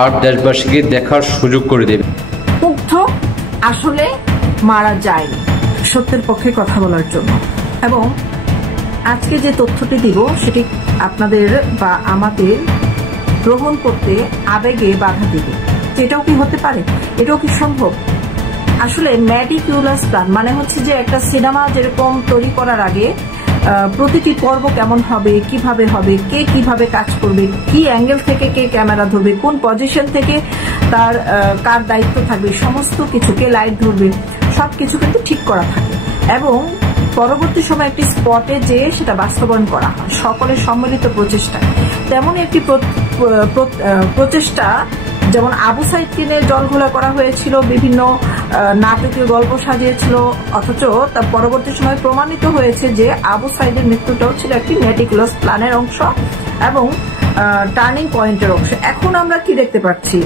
আর দেশবাসীকে দেখার সুযোগ করে দেবে। মুগ্ধ আসলে মারা যায়নি, সত্যের পক্ষে কথা বলার জন্য। এবং আজকে যে তথ্যটি দিব সেটি আপনাদের বা আমাদের গ্রহণ করতে আবেগে বাধা দিবে। এটাও কি হতে পারে? এটাও কি সম্ভব? আসলে ম্যাটিকুলাস প্ল্যান মানে হচ্ছে যে একটা সিনেমা যেরকম তৈরি করার আগে প্রতিটি পর্ব কেমন হবে, কিভাবে হবে, কে কিভাবে কাজ করবে, কি অ্যাঙ্গেল থেকে কে ক্যামেরা ধরবে, কোন পজিশন থেকে তার কার দায়িত্ব থাকবে, সমস্ত কিছুকে লাইট ধরবে, সবকিছু কিন্তু ঠিক করা থাকে এবং পরবর্তী সময় একটি স্পটে যে সেটা বাস্তবায়ন করা হয় সকলের সম্মিলিত প্রচেষ্টা। তেমন একটি প্রচেষ্টা যেমন আবু সাইদকে নিয়ে জলঘোলা করা হয়েছিল, বিভিন্ন নাটকীয় গল্প সাজিয়েছিল, অথচ তার পরবর্তী সময় প্রমাণিত হয়েছে যে আবু সাইদের মৃত্যুটাও ছিল একটি মেটিকুলাস প্ল্যানের অংশ এবং টার্নিং পয়েন্টের অংশ। এখন আমরা কি দেখতে পাচ্ছি,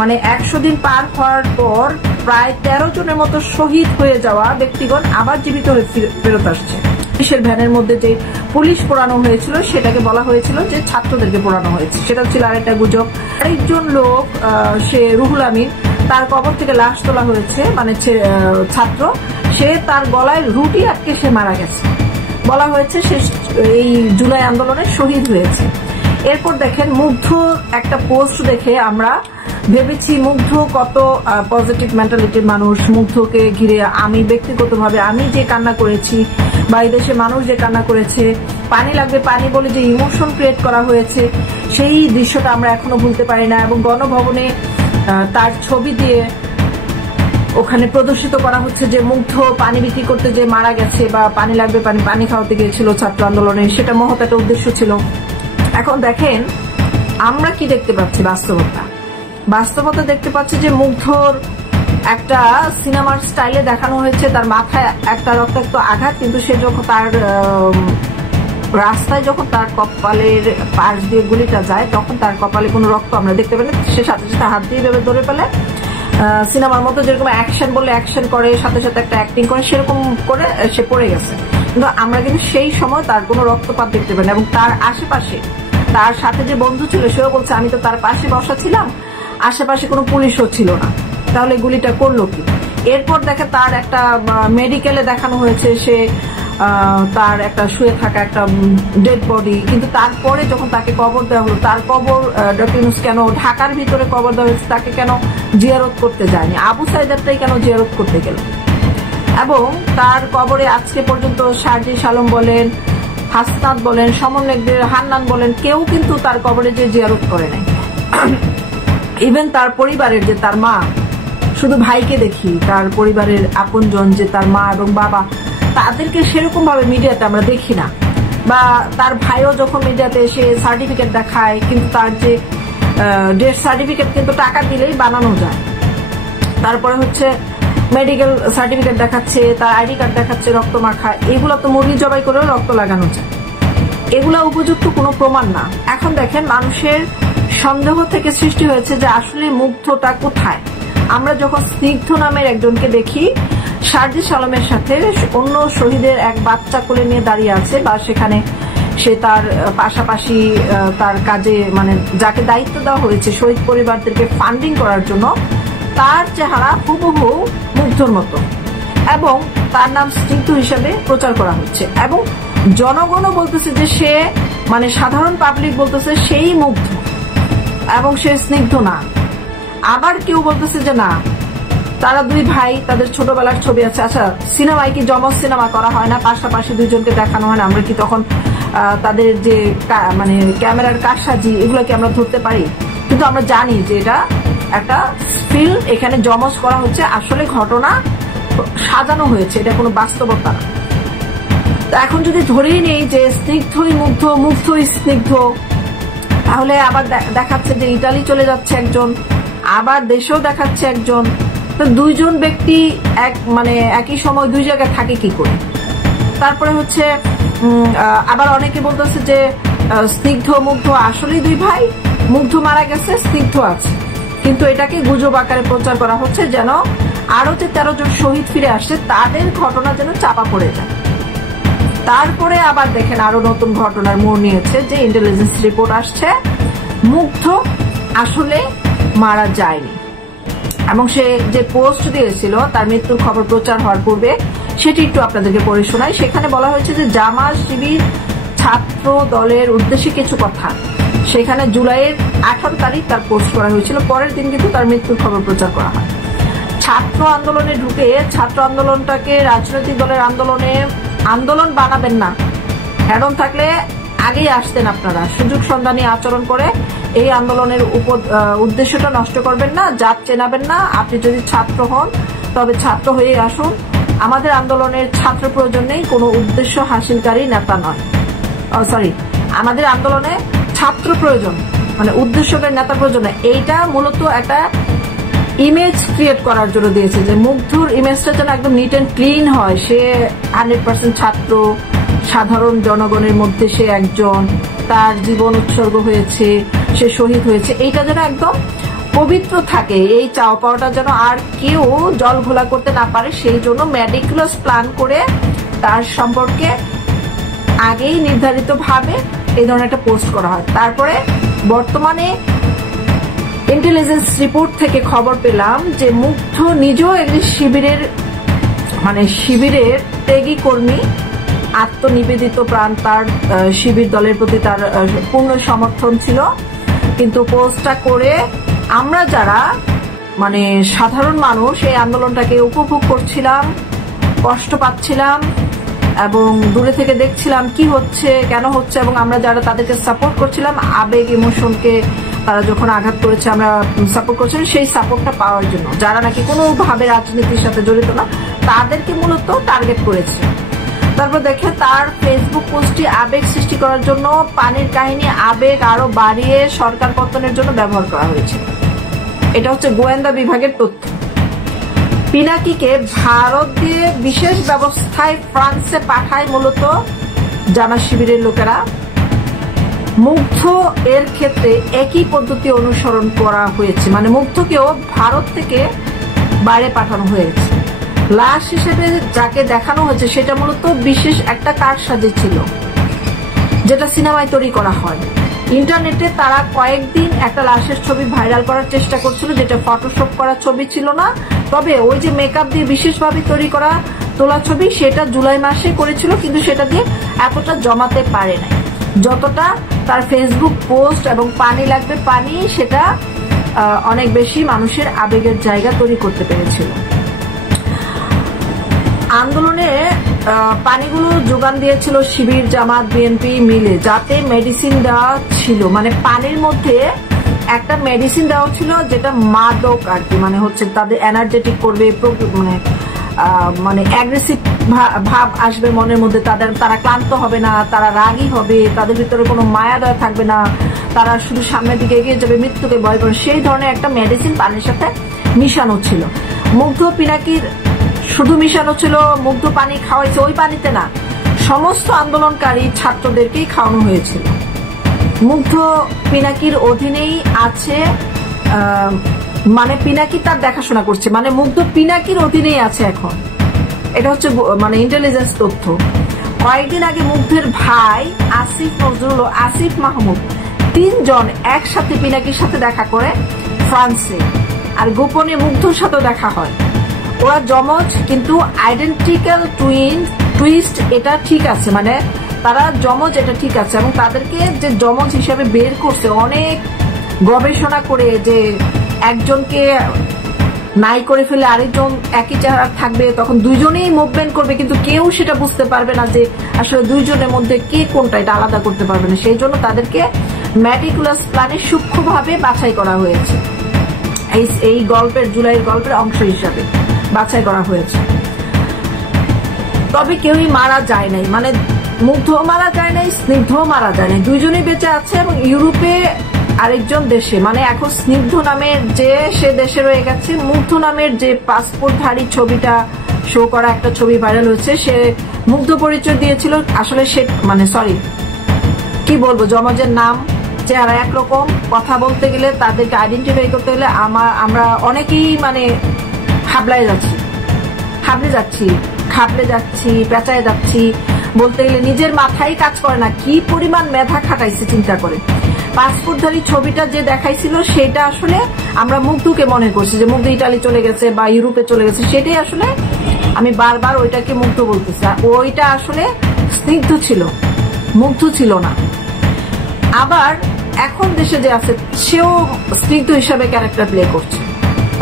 মানে 100 দিন পার হওয়ার পর প্রায় 13 জনের মতো শহীদ হয়ে যাওয়া ব্যক্তিগণ আবার জীবিত হয়ে ফেরত আসছে। পুলিশের ভ্যানের মধ্যে যে পুলিশ পোড়ানো হয়েছিল সেটাকে বলা হয়েছিল যে ছাত্রদেরকে পোড়ানো হয়েছে, সেটা ছিল আরেকটা গুজব। আরেকজন লোক সে রুহুল আমিন, তার কবর থেকে লাশ তোলা হয়েছে, মানে ছাত্র, সে তার গলায় রুটি আটকে সে মারা গেছে, বলা হয়েছে সে এই জুলাই আন্দোলনে শহীদ হয়েছে। এরপর দেখেন মুগ্ধ একটা পোস্ট দেখে আমরা ভেবেছি মুগ্ধ কত পজিটিভ মেন্টালিটির মানুষ, মুগ্ধকে ঘিরে আমি ব্যক্তিগতভাবে আমি যে কান্না করেছি বা এই দেশে মানুষ যে কান্না করেছে, পানি লাগবে পানি বলে যে ইমোশন ক্রিয়েট করা হয়েছে সেই দৃশ্যটা আমরা এখনো ভুলতে পারি না। এবং গণভবনে তার ছবি দিয়ে ওখানে প্রদর্শিত করা হচ্ছে যে মুগ্ধ পানি বিক্রি করতে যে মারা গেছে বা পানি লাগবে পানি খাওয়াতে গিয়েছিল ছাত্র আন্দোলনে, সেটা মহৎ একটা উদ্দেশ্য ছিল। এখন দেখেন আমরা কি দেখতে পাচ্ছি, বাস্তবতা দেখতে পাচ্ছি যে মুগ্ধর একটা সিনেমার স্টাইলে দেখানো হয়েছে, তার মাথায় একটা রক্তাক্ত আঘাত, কিন্তু সে যখন তার রাস্তায় যখন তার কপালের পাশ দিয়ে গুলিটা যায় তখন তার কপালে কোনো রক্ত আমরা দেখতে পেলে, সে সাথে সাথে হাত দিয়ে ভেবে ধরে ফেলে। সিনেমার মতো যেরকম অ্যাকশন বললে অ্যাকশন করে, সাথে সাথে একটা অ্যাক্টিং করে, সেরকম করে সে পড়ে গেছে, কিন্তু আমরা কিন্তু সেই সময় তার কোনো রক্তপাত দেখতে পাই না। এবং তার আশেপাশে তার সাথে যে বন্ধু ছিল সেও বলছে আমি তো তার পাশে বসা ছিলাম, আশেপাশে কোনো পুলিশও ছিল না, তাহলে গুলিটা করলো কি? এরপর দেখে তার একটা মেডিকেলে দেখানো হয়েছে, সে তার একটা শুয়ে থাকা একটা ডেড বডি, কিন্তু তারপরে যখন তাকে কবর দেওয়া হলো, তার কবর ডক্টর ইউনূস কেন ঢাকার ভিতরে কবর দেওয়া হয়েছে, তাকে কেন জিয়ারত করতে যায়নি, আবু সাইদারটাই কেন জিয়ারত করতে গেল? এবং তার কবরে আজকে পর্যন্ত সার্জিস আলম বলেন, হাসনাত বলেন, সমন্বয়কদের হান্নান বলেন, কেউ কিন্তু তার কবরে যে জিয়ারত করে নাই। ইভেন তার পরিবারের যে তার মা, শুধু ভাইকে দেখি, তার পরিবারের আপনজন যে তার মা এবং বাবা, তাদেরকে সেরকম ভাবে মিডিয়াতে আমরা দেখি না। বা তার ভাইও যখন মিডিয়াতে এসে সার্টিফিকেট দেখায়, কিন্তু তার যে ডেথ সার্টিফিকেট কিন্তু টাকা দিলেই বানানো যায়। তারপরে হচ্ছে মেডিকেল সার্টিফিকেট দেখাচ্ছে, তার আইডি কার্ড দেখাচ্ছে রক্ত মাখা, এগুলো তো মুরগি জবাই করেও রক্ত লাগানো যায়, এগুলা উপযুক্ত কোনো প্রমাণ না। এখন দেখেন মানুষের সন্দেহ থেকে সৃষ্টি হয়েছে যে আসলে মুগ্ধটা কোথায়। আমরা যখন স্নিগ্ধ নামের একজনকে দেখি সার্জিস আলমের সাথে অন্য শহীদের এক বাচ্চা কোলে নিয়ে দাঁড়িয়ে আছে, বা সেখানে সে তার পাশাপাশি তার কাজে, মানে যাকে দায়িত্ব দেওয়া হয়েছে শহীদ পরিবারদেরকে ফান্ডিং করার জন্য, তার চেহারা হুবহু মুগ্ধর মতো এবং তার নাম স্নিগ্ধ হিসাবে প্রচার করা হচ্ছে। এবং জনগণও বলতেছে যে সে, মানে সাধারণ পাবলিক বলতেছে সেই মুগ্ধ এবং সে স্নিগ্ধ না। আবার কেউ বলতেছে যে না, তারা দুই ভাই, তাদের ছোটবেলার ছবি আছে। আচ্ছা, সিনেমায় কি জমজ সিনেমা করা হয় না, পাশাপাশি দুইজনকে দেখানো হয় না? আমরা কি তখন তাদের যে মানে ক্যামেরার কারসাজি এগুলো কি আমরা ধরতে পারি? কিন্তু আমরা জানি যে এটা একটা ফিল্ম, এখানে জমজ করা হচ্ছে, আসলে ঘটনা সাজানো হয়েছে, এটা কোনো বাস্তবতা না। এখন যদি ধরেই নেই যে স্নিগ্ধই মুগ্ধ, মুগ্ধই স্নিগ্ধ, তাহলে আবার দেখাচ্ছে যে ইতালি চলে যাচ্ছে একজন, আবার দেশেও দেখাচ্ছে একজন, তো দুইজন ব্যক্তি মানে একই সময় দুই জায়গায় থাকে কি করে? তারপরে হচ্ছে আবার অনেকে বলতেছে যে স্নিগ্ধ মুগ্ধ আসলেই দুই ভাই, মুগ্ধ মারা গেছে, স্নিগ্ধ আছে, কিন্তু এটাকে গুজব আকারে প্রচার করা হচ্ছে যেন আরো যে 13 জন শহীদ ফিরে আসছে তাদের ঘটনা যেন চাপা পড়ে যায়। তারপরে আবার দেখেন আরো নতুন ঘটনার মোড় নিয়েছে যে ইন্টেলিজেন্স রিপোর্ট আসছে মুগ্ধ আসলে মারা যায়নি। এবং সে যে পোস্ট দিয়েছিল তার মৃত্যুর খবর প্রচার হওয়ার পূর্বে সেটি একটু আপনাদেরকে পড়ে শোনাই। সেখানে বলা হয়েছে যে জামাত শিবির ছাত্র দলের উদ্দেশ্যে কিছু কথা। সেখানে জুলাইয়ের 18 তারিখ তার পোস্ট করা হয়েছিল, পরের দিন কিন্তু তার মৃত্যুর খবর প্রচার করা হয়। ছাত্র আন্দোলনে ঢুকে ছাত্র আন্দোলনটাকে রাজনৈতিক দলের আন্দোলন বানাবেন না। এমন থাকলে আগেই আসতেন আপনারা। সুযোগ সন্ধানী আচরণ করে এই আন্দোলনের উদ্দেশ্যটা নষ্ট করবেন না, জাত চেনাবেন না। আপনি যদি ছাত্র হন তবে ছাত্র হয়ে আসুন। আমাদের আন্দোলনের ছাত্র প্রয়োজন নেই, কোনো উদ্দেশ্য হাসিলকারী নেতা নয়। আমাদের আন্দোলনে ছাত্র প্রয়োজন, মানে উদ্দেশ্যকারী নেতা প্রয়োজন নয়। এইটা মূলত একটা ইমেজ ক্রিয়েট করার জন্য দিয়েছে, যে মুগ্ধর ইমেজটা যেন একদম নিট অ্যান্ড ক্লিন হয়। সে 100% ছাত্র, সাধারণ জনগণের মধ্যে সে একজন, তার জীবন উৎসর্গ হয়েছে, সে শহীদ হয়েছে, এইটা যেন একদম পবিত্র থাকে। এই চাও পাওয়াটা যেন আর কেউ জল ঘোলা করতে না পারে, সেই জন্য মেডিকুলাস প্ল্যান করে তার সম্পর্কে আগেই নির্ধারিত ভাবে এই ধরনের একটা পোস্ট করা হয়। তারপরে বর্তমানে ইন্টেলিজেন্স রিপোর্ট থেকে খবর পেলাম যে মুগ্ধ নিজেও একটি শিবিরের ত্যাগী কর্মী, আত্মনিবেদিত প্রাণ, তার শিবির দলের প্রতি তার পূর্ণ সমর্থন ছিল। কিন্তু পোস্টটা করে আমরা যারা সাধারণ মানুষ এই আন্দোলনটাকে উপভোগ করছিলাম, কষ্ট পাচ্ছিলাম এবং দূরে থেকে দেখছিলাম কি হচ্ছে, কেন হচ্ছে, এবং আমরা যারা তাদেরকে সাপোর্ট করছিলাম, আবেগ ইমোশনকে তারা যখন আঘাত করেছে আমরা সাপোর্ট করছিলাম, সেই সাপোর্টটা পাওয়ার জন্য যারা নাকি কোনোভাবে রাজনীতির সাথে জড়িত না তাদেরকে মূলত টার্গেট করেছে। তারপর দেখে তার ফেসবুক পোস্টটি আবেগ সৃষ্টি করার জন্য, পানির কাহিনী আবেগ আরো বাড়িয়ে সরকার পতনের জন্য ব্যবহার করা হয়েছে। এটা হচ্ছে গোয়েন্দা বিভাগের তথ্য। পিনাকিকে ভারত দিয়ে বিশেষ ব্যবস্থায় ফ্রান্সে পাঠায় মূলত জামাত শিবিরের লোকেরা। মুগ্ধ এর ক্ষেত্রে একই পদ্ধতি অনুসরণ করা হয়েছে, মুগ্ধকেও ভারত থেকে বাইরে পাঠানো হয়েছে। লাশ হিসেবে যাকে দেখানো হয়েছে সেটা মূলত বিশেষ একটা কারসাজি ছিল, যেটা সিনেমায় তৈরি করা হয়। ইন্টারনেটে তারা কয়েকদিন একটা লাশের ছবি ভাইরাল করার চেষ্টা করছিল, যেটা ফটোশপ করা ছবি ছিল না, তবে ওই যে মেকআপ দিয়ে বিশেষভাবে তৈরি করা তোলা ছবি, সেটা জুলাই মাসে করেছিল, কিন্তু সেটা দিয়ে এতটা জমাতে পারে নাই যতটা তার ফেসবুক পোস্ট এবং পানি লাগবে পানি, সেটা অনেক বেশি মানুষের আবেগের জায়গা তৈরি করতে পেরেছিল। আন্দোলনে পানিগুলো যোগান দিয়েছিল শিবির, জামাত, বিএনপি মিলে, যাতে মেডিসিন দেওয়া ছিল, পানির মধ্যে একটা মেডিসিন দেওয়া ছিল যেটা মাদক আর কি, হচ্ছে তাদের এনার্জেটিক করবে, অ্যাগ্রেসিভ ভাব আসবে মনের মধ্যে, তারা ক্লান্ত হবে না, তারা রাগী হবে, তাদের ভিতরে কোনো মায়া দয়া থাকবে না, তারা শুধু সামনের দিকে এগিয়ে যাবে, মৃত্যুকে ভয় করে, সেই ধরনের একটা মেডিসিন পানির সাথে মিশানো ছিল। মুগ্ধ পিনাকির শুধু মিশানো ছিল, মুগ্ধ পানি খাওয়াইছে, ওই পানিতে না, সমস্ত আন্দোলনকারী ছাত্রদেরকেই খাওয়ানো হয়েছিল। মুগ্ধ পিনাকির অধীনেই আছে, পিনাকি তার দেখাশোনা করছে, মুগ্ধ পিনাকির অধীনেই আছে এখন। এটা হচ্ছে ইন্টেলিজেন্স তথ্য। কয়েকদিন আগে মুগ্ধের ভাই আসিফ নজরুল ও আসিফ মাহমুদ 3 জন একসাথে পিনাকির সাথে দেখা করে ফ্রান্সে, আর গোপনে মুগ্ধর সাথে দেখা হয়। ওরা জমজ কিন্তু আইডেন্টিক্যাল টুইস্ট, এটা ঠিক আছে, তারা জমজ, এটা ঠিক আছে। এবং তাদেরকে যে জমজ হিসাবে বের করছে অনেক গবেষণা করে, যে একজনকে নাই করে ফেলে আরেকজন একই চেহারা থাকবে, তখন দুইজনেই মুভমেন্ট করবে, কিন্তু কেউ সেটা বুঝতে পারবে না যে আসলে দুইজনের মধ্যে কে কোনটা, এটা আলাদা করতে পারবে না। সেই জন্য তাদেরকে মেটিকুলাস প্ল্যানে সূক্ষ্মভাবে বাছাই করা হয়েছে, এই গল্পের, জুলাইয়ের গল্পের অংশ হিসাবে বাছাই করা হয়েছে। তবে কেউই মারা যায় নাই, মুগ্ধ মারা যায় নাই, স্নিগ্ধ মারা যায় নাই, দুইজনেই বেঁচে আছে। এবং ইউরোপে আরেকজন দেশে, এখন স্নিগ্ধ নামের যে সে দেশে রয়ে গেছে, মুগ্ধ নামের যে পাসপোর্টধারী ছবিটা শো করা একটা ছবি ভাইরাল হয়েছে, সে মুগ্ধ পরিচয় দিয়েছিল। আসলে সে কি বলবো, জমজের নাম, চেহারা একরকম, কথা বলতে গেলে তাদেরকে আইডেন্টিফাই করতে গেলে আমরা অনেকেই খাবলে যাচ্ছি, পেঁচায় যাচ্ছি, বলতে গেলে নিজের মাথায় কাজ করে না, কি পরিমাণ মেধা খাটাইছে চিন্তা করে। পাসপোর্টধারী ছবিটা যে দেখাইছিল সেটা আসলে আমরা মুগ্ধকে মনে করছি যে মুগ্ধ ইটালি চলে গেছে বা ইউরোপে চলে গেছে, সেটাই আসলে আমি বারবার ওইটাকে মুগ্ধ বলতেছি। ওইটা আসলে স্নিগ্ধ ছিল, মুগ্ধ ছিল না। আবার এখন দেশে যে আছে সেও স্নিগ্ধ হিসাবে ক্যারেক্টার প্লে করছে।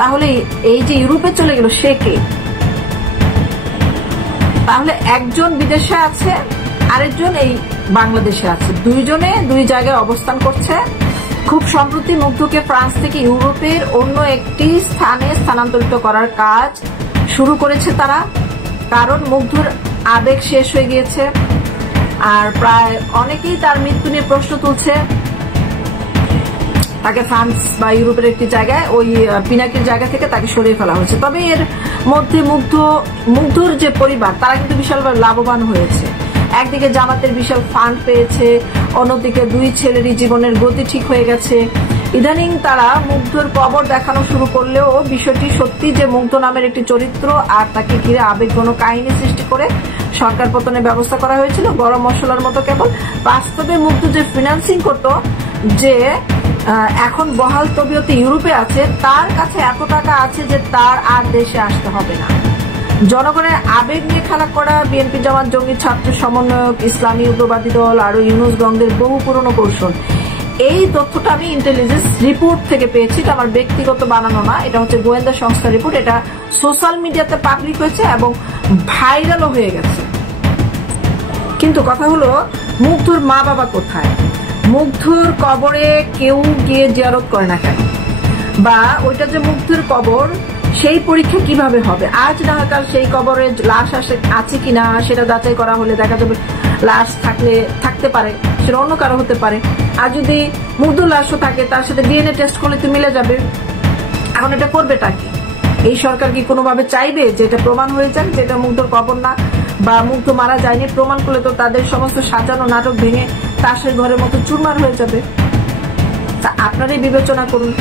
তাহলে এই যে ইউরোপে চলে গেল সে কে? তাহলে একজন বিদেশে আছে, আরেকজন এই বাংলাদেশে আছে, দুইজনে দুই জায়গায় অবস্থান করছে। খুব সম্প্রতি মুগ্ধকে ফ্রান্স থেকে ইউরোপের অন্য একটি স্থানে স্থানান্তরিত করার কাজ শুরু করেছে তারা, কারণ মুগ্ধর আবেগ শেষ হয়ে গিয়েছে। আর প্রায় অনেকেই তার মৃত্যু নিয়ে প্রশ্ন তুলছে। তাকে ফ্রান্স বা ইউরোপের একটি জায়গায় ওই পিনাকির জায়গা থেকে তাকে সরিয়ে ফেলা হয়েছে। তবে এর মধ্যে মুগ্ধর যে পরিবার তারা কিন্তু বিশালভাবে লাভবান হয়েছে। একদিকে জামাতের বিশাল ফান্ড পেয়েছে, অন্যদিকে দুই ছেলেরই জীবনের গতি ঠিক হয়ে গেছে। ইদানিং তারা মুগ্ধর কবর দেখানো শুরু করলেও বিষয়টি সত্যি যে মুগ্ধ নামের একটি চরিত্র আর তাকে ঘিরে আবেগঘন কাহিনী সৃষ্টি করে সরকার পতনের ব্যবস্থা করা হয়েছিল গরম মশলার মতো কেবল। বাস্তবে মুগ্ধ যে ফিনান্সিং করতো, যে এখন বহাল তবিয়তে ইউরোপে আছে, তার কাছে এত টাকা আছে যে তার আর দেশে আসতে হবে না। জনগণের আবেগ নিয়ে খেলা করা বিএনপি জামাত জঙ্গি ছাত্র সমন্বয়ক ইসলামী উগ্রবাদী দল আরো ইউনুস গংদের বহু পুরনো কৌশল। এই তথ্যটা আমি ইন্টেলিজেন্স রিপোর্ট থেকে পেয়েছি, এটা আমার ব্যক্তিগত বানানো না, এটা হচ্ছে গোয়েন্দা সংস্থার রিপোর্ট। এটা সোশ্যাল মিডিয়াতে পাবলিক হয়েছে এবং ভাইরালও হয়ে গেছে। কিন্তু কথা হলো মুগ্ধর মা বাবা কোথায়? মুগ্ধর কবরে কেউ গিয়ে জিয়ারত করে না কেন? বা ওইটা যে মুগ্ধর কবর সেই পরীক্ষা কিভাবে হবে? আজ না হয় কাল সেই কবরে লাশ আছে কিনা সেটা যাচাই করা হলে দেখা যাবে লাশ থাকতে পারে, সেটা অন্য কারো হতে পারে। আর যদি মুগ্ধ লাশও থাকে তার সাথে ডিএনএ টেস্ট করলে তো মিলে যাবে। এখন এটা করবেটা কি? এই সরকার কি কোনোভাবে চাইবে যে এটা প্রমাণ হয়ে যাক যে এটা মুগ্ধর কবর না বা মুগ্ধ মারা যায়নি? প্রমাণ করলে তো তাদের সমস্ত সাজানো নাটক ভেঙে তাসের ঘরের মতো চুরমার হয়ে যাবে। তা আপনারাই বিবেচনা করুন।